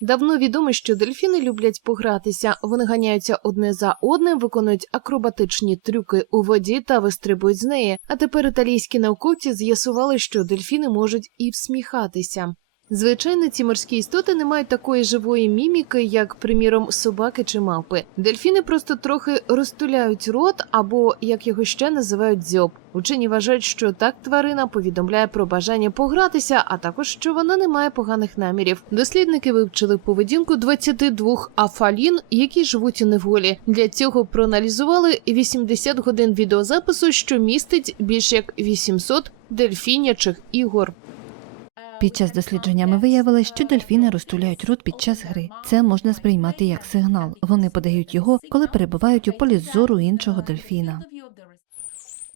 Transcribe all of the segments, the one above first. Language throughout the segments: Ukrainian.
Давно відомо, що дельфіни люблять погратися. Вони ганяються одне за одним, виконують акробатичні трюки у воді та вистрибують з неї. А тепер італійські науковці з'ясували, що дельфіни можуть і всміхатися. Звичайно, ці морські істоти не мають такої живої міміки, як, приміром, собаки чи мавпи. Дельфіни просто трохи розтуляють рот або, як його ще називають, дзьоб. Учені вважають, що так тварина повідомляє про бажання погратися, а також що вона не має поганих намірів. Дослідники вивчили поведінку 22 афалін, які живуть у неволі. Для цього проаналізували 80 годин відеозапису, що містить більш як 800 дельфінячих ігор. Під час дослідження ми виявили, що дельфіни розтуляють рот під час гри. Це можна сприймати як сигнал. Вони подають його, коли перебувають у полі зору іншого дельфіна.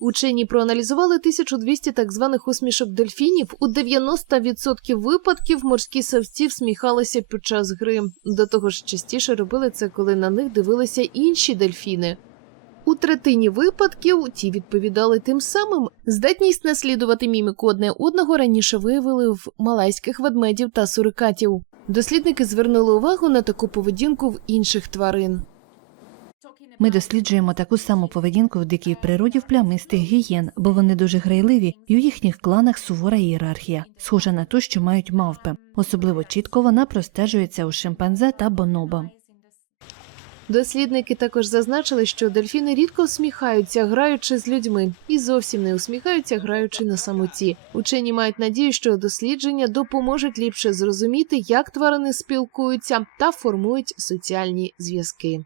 Учені проаналізували 1200 так званих усмішок дельфінів. У 90% випадків морські савці всміхалися під час гри. До того ж, частіше робили це, коли на них дивилися інші дельфіни. У третині випадків ті відповідали тим самим. Здатність наслідувати міміку одне одного раніше виявили в малайських ведмедів та сурикатів. Дослідники звернули увагу на таку поведінку в інших тварин. Ми досліджуємо таку саму поведінку в дикій природі в плямистих гієн, бо вони дуже грайливі, і у їхніх кланах сувора ієрархія, схожа на ту, що мають мавпи. Особливо чітко вона простежується у шимпанзе та бонобо. Дослідники також зазначили, що дельфіни рідко усміхаються, граючи з людьми, і зовсім не усміхаються, граючи на самоті. Учені мають надію, що дослідження допоможуть ліпше зрозуміти, як тварини спілкуються та формують соціальні зв'язки.